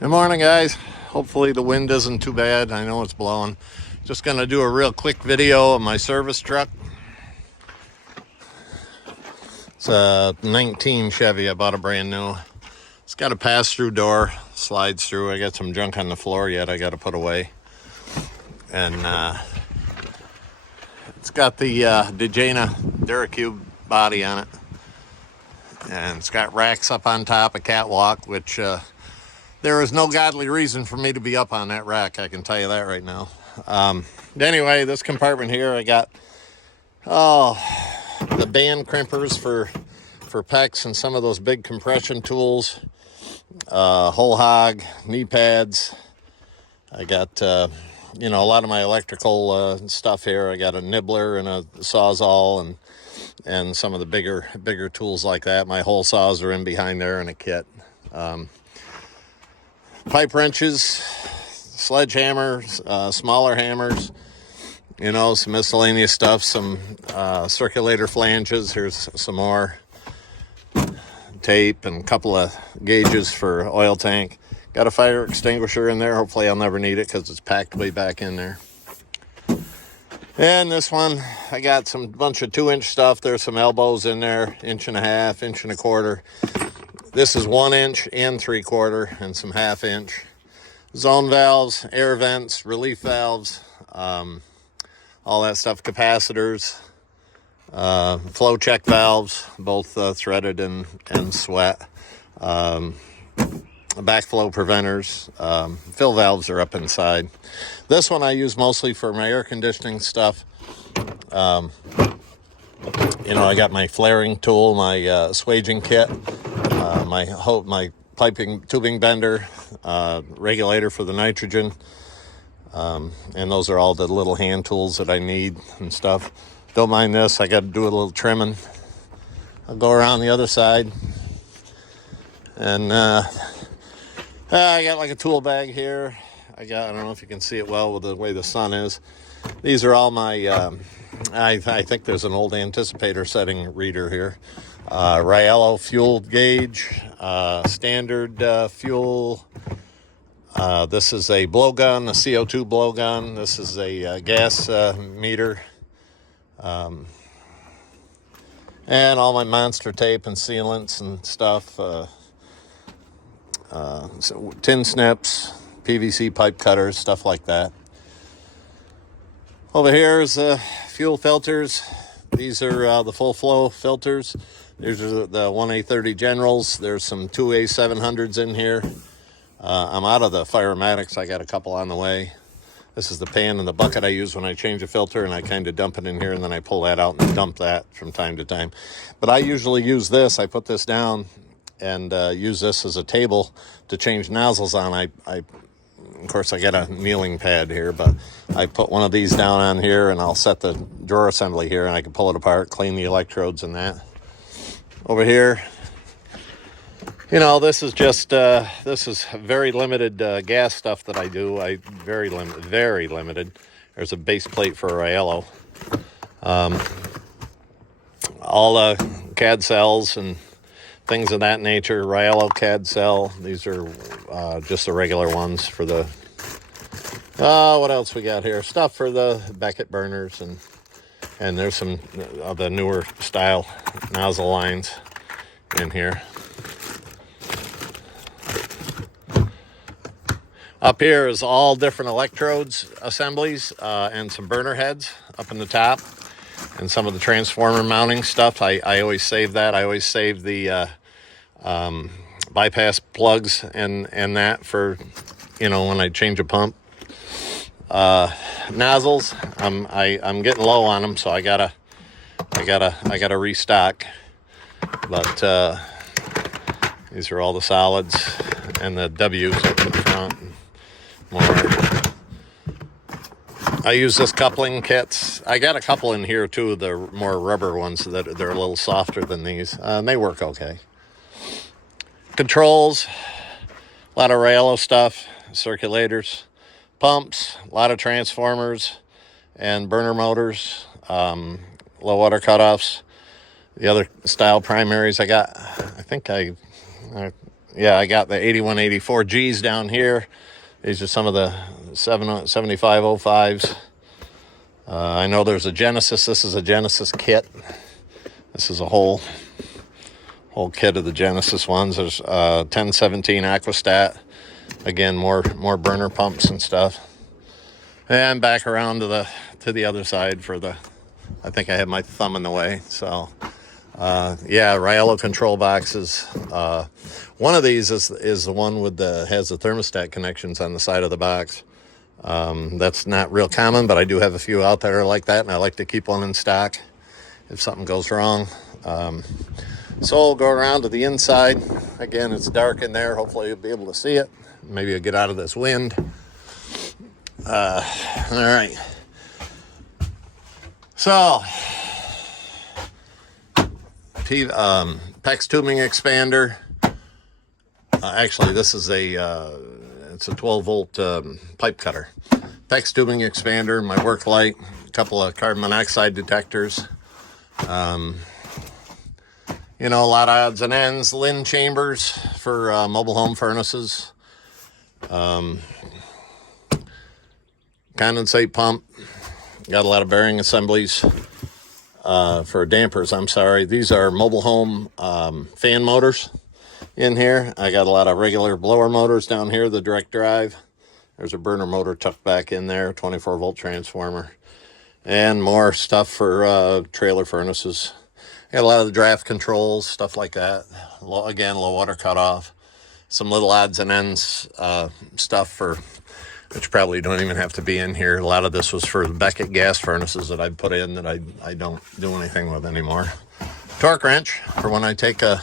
Good morning, guys. Hopefully the wind isn't too bad. I know it's blowing. Just going to do a real quick video of my service truck. It's a 19 Chevy. I bought a brand new. It's got a pass-through door, slides through. I got some junk on the floor yet I got to put away. And it's got the Dejana Duracube body on it. And it's got racks up on top, a catwalk, which there is no godly reason for me to be up on that rack. I can tell you that right now. Anyway, this compartment here, I got the band crimpers for PEX and some of those big compression tools, whole hog, knee pads. I got a lot of my electrical stuff here. I got a nibbler and a sawzall and some of the bigger tools like that. My hole saws are in behind there in a kit. Pipe wrenches, sledgehammers, smaller hammers, some miscellaneous stuff, some circulator flanges. Here's some more tape and a couple of gauges for oil tank. Got a fire extinguisher in there. Hopefully I'll never need it because it's packed way back in there. And this one, I got some bunch of 2-inch stuff. There's some elbows in there, 1.5 inches, 1.25 inches. This is 1 inch and 3/4 and some 1/2 inch. Zone valves, air vents, relief valves, all that stuff, capacitors, flow check valves, both threaded and sweat, backflow preventers, fill valves are up inside. This one I use mostly for my air conditioning stuff. I got my flaring tool, my swaging kit, my piping tubing bender, regulator for the nitrogen, and those are all the little hand tools that I need and stuff. Don't mind this. I got to do a little trimming. I'll go around the other side, and I got like a tool bag here. I don't know if you can see it well with the way the sun is. These are all my I think there's an old anticipator setting reader here. Riello fuel gauge, standard fuel. This is a blowgun, a CO2 blowgun. This is a gas meter. And all my monster tape and sealants and stuff. Tin snips, PVC pipe cutters, stuff like that. Over here is fuel filters. These are the full flow filters. These are the 1A30 Generals. There's some 2A700s in here. I'm out of the Firematics. I got a couple on the way. This is the pan and the bucket I use when I change a filter, and I kind of dump it in here, and then I pull that out and dump that from time to time. But I usually use this. I put this down and use this as a table to change nozzles on. Of course, I got a kneeling pad here, but I put one of these down on here, and I'll set the drawer assembly here, and I can pull it apart, clean the electrodes and that. Over here, this is just, this is very limited gas stuff that I do. Very limited. There's a base plate for Riello. All CAD cells and things of that nature. Riello CAD cell. These are just the regular ones for the, what else we got here? Stuff for the Beckett burners, and there's some of the newer style nozzle lines in here. Up here is all different electrodes assemblies and some burner heads up in the top, and some of the transformer mounting stuff. I always save that. I always save the bypass plugs and that for when I change a pump. Nozzles, I'm getting low on them, so I gotta restock. But these are all the solids and the W's up in the front. More. I use this coupling kits. I got a couple in here too, the more rubber ones that they're a little softer than these. And they work okay. Controls, a lot of Riello stuff, circulators, pumps, a lot of transformers and burner motors, low water cutoffs. The other style primaries I got, I think yeah, I got the 8184 Gs down here. These are some of the 7505s. I know there's a Genesis. This is a Genesis kit. This is a whole kit of the Genesis ones. There's 1017 Aquastat. Again, more burner pumps and stuff. And back around to the other side for the. I think I had my thumb in the way. So yeah, Riello control boxes. One of these is the one with has the thermostat connections on the side of the box. That's not real common, but I do have a few out there like that, and I like to keep one in stock if something goes wrong. So I'll go around to the inside. Again, it's dark in there. Hopefully you'll be able to see it. Maybe I'll get out of this wind. All right. So, PEX tubing expander. Actually, this is it's a 12 volt pipe cutter. PEX tubing expander, my work light, a couple of carbon monoxide detectors. You know, a lot of odds and ends. Lin chambers for mobile home furnaces. Condensate pump. Got a lot of bearing assemblies for dampers. I'm sorry. These are mobile home fan motors in here. I got a lot of regular blower motors down here, the direct drive. There's a burner motor tucked back in there, 24 volt transformer. And more stuff for trailer furnaces. Got a lot of the draft controls, stuff like that. Again, low water cutoff. Some little odds and ends stuff for, which probably don't even have to be in here. A lot of this was for the Beckett gas furnaces that I put in that I don't do anything with anymore. Torque wrench for when I take a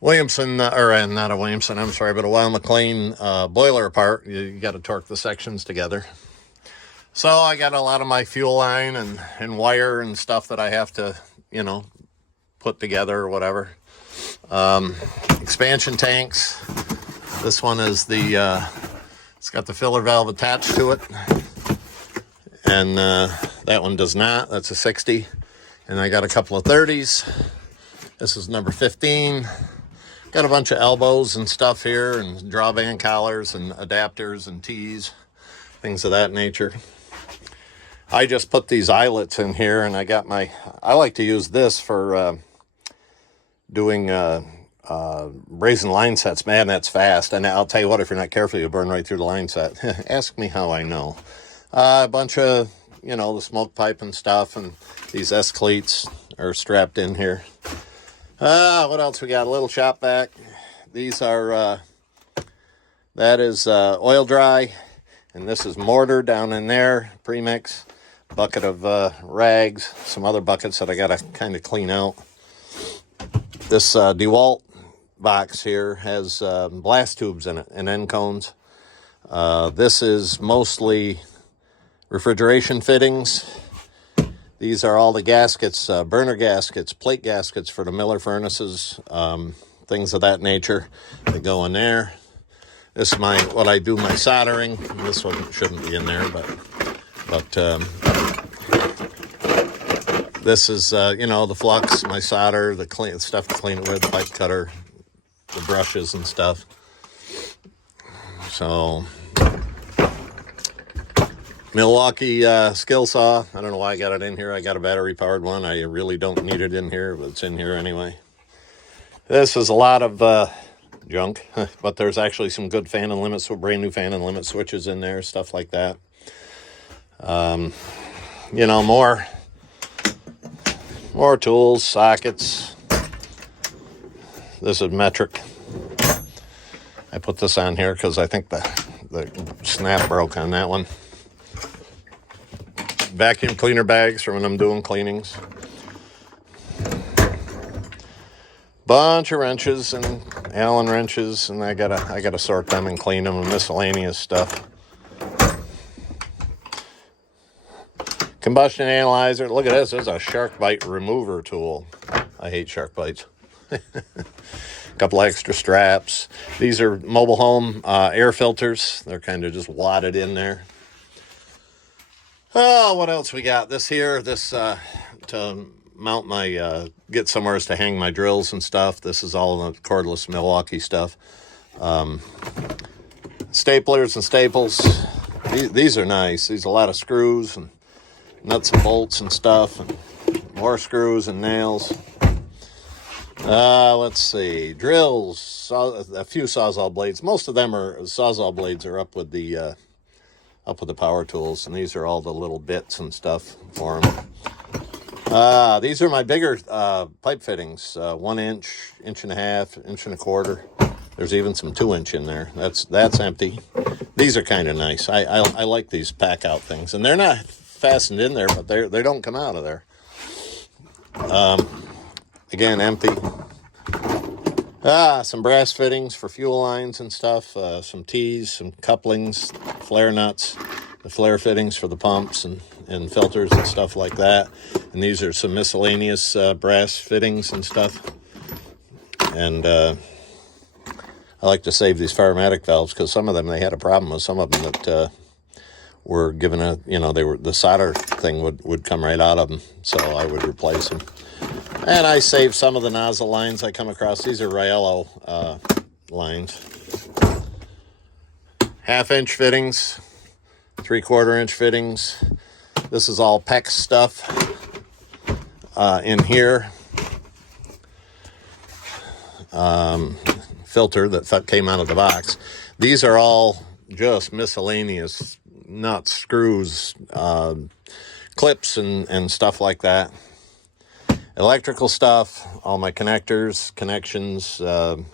Williamson, or not a Williamson, I'm sorry, but a Weil-McLean boiler apart. You got to torque the sections together. So I got a lot of my fuel line and wire and stuff that I have to, you know, put together or whatever. Expansion tanks. This one is it's got the filler valve attached to it. And that one does not. That's a 60. And I got a couple of 30s. This is number 15. Got a bunch of elbows and stuff here, and drawband collars and adapters and tees, things of that nature. I just put these eyelets in here, and I like to use this for doing brazen line sets. Man, that's fast. And I'll tell you what, if you're not careful, you'll burn right through the line set. Ask me how I know. A bunch of, you know, the smoke pipe and stuff, and these S-cleats are strapped in here. What else we got? A little shop vac. These are, that is oil dry, and this is mortar down in there, premix. Bucket of rags, some other buckets that I got to kind of clean out. This DeWalt box here has blast tubes in it and end cones. This is mostly refrigeration fittings. These are all the gaskets, burner gaskets, plate gaskets for the Miller furnaces, things of that nature that go in there. This is what I do my soldering. This one shouldn't be in there, but this is, you know, the flux, my solder, the stuff to clean it with, the pipe cutter, the brushes and stuff. So, Milwaukee skill saw. I don't know why I got it in here. I got a battery-powered one. I really don't need it in here, but it's in here anyway. This is a lot of junk, but there's actually some good fan and limit, brand new fan and limit switches in there, stuff like that. You know, more tools, sockets. This is metric. I put this on here because I think the snap broke on that one. Vacuum cleaner bags for when I'm doing cleanings. Bunch of wrenches and Allen wrenches, and I gotta sort them and clean them and miscellaneous stuff. Combustion analyzer. Look at this. There's a shark bite remover tool. I hate shark bites. A couple extra straps. These are mobile home air filters. They're kind of just wadded in there. Oh, what else we got? This to mount my, get somewhere to hang my drills and stuff. This is all the cordless Milwaukee stuff. Staplers and staples. These are nice. These are a lot of screws and nuts and bolts and stuff, and more screws and nails. Let's see. Drills, a few Sawzall blades. Most of them are Sawzall blades are up with the power tools, and these are all the little bits and stuff for them. These are my bigger pipe fittings. 1 inch, 1.5 inches, 1.25 inches. There's even some 2-inch in there. That's empty. These are kind of nice. I like these pack out things, and they're not fastened in there, but they don't come out of there. Again, empty. Some brass fittings for fuel lines and stuff. Some T's, some couplings, flare nuts, the flare fittings for the pumps and filters and stuff like that. And these are some miscellaneous brass fittings and stuff. And I like to save these Firematic valves because some of them, they had a problem with some of them that were given the solder thing would come right out of them. So I would replace them. And I saved some of the nozzle lines I come across. These are Riello lines. 1/2-inch fittings, 3/4-inch fittings. This is all PEX stuff in here. Filter that came out of the box. These are all just miscellaneous nuts, screws, clips, and stuff like that. Electrical stuff, all my connectors, connections, for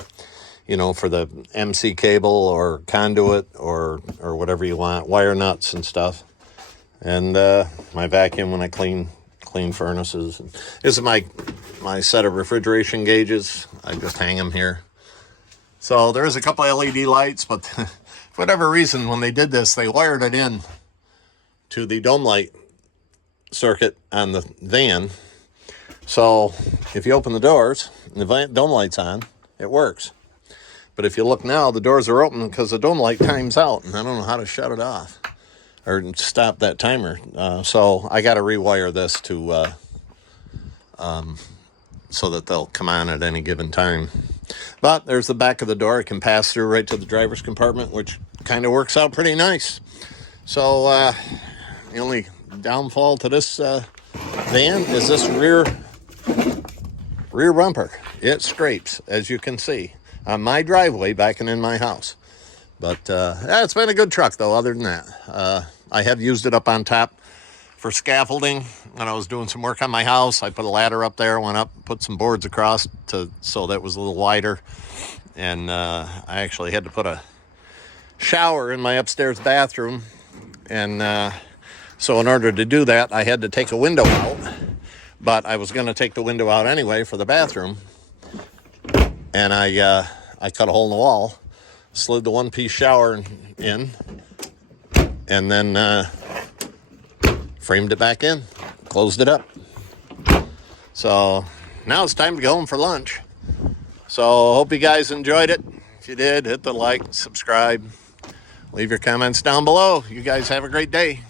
the MC cable or conduit or whatever you want, wire nuts and stuff. And my vacuum when I clean furnaces. This is my set of refrigeration gauges. I just hang them here. So there's a couple LED lights, but for whatever reason, when they did this, they wired it in to the dome light circuit on the van. So if you open the doors and the dome light's on, it works. But if you look now, the doors are open because the dome light times out, and I don't know how to shut it off or stop that timer. So I got to rewire this to so that they'll come on at any given time. But there's the back of the door. It can pass through right to the driver's compartment, which kind of works out pretty nice. So the only downfall to this van is this rear bumper. It scrapes, as you can see, on my driveway backing in my house. But it's been a good truck, though, other than that. I have used it up on top for scaffolding. When I was doing some work on my house, I put a ladder up there, went up, put some boards across so that was a little wider. And I actually had to put a shower in my upstairs bathroom. And so in order to do that, I had to take a window out. But I was going to take the window out anyway for the bathroom. And I cut a hole in the wall, slid the one-piece shower in, and then framed it back in, closed it up. So now it's time to go home for lunch. So hope you guys enjoyed it. If you did, hit the like, subscribe, leave your comments down below. You guys have a great day.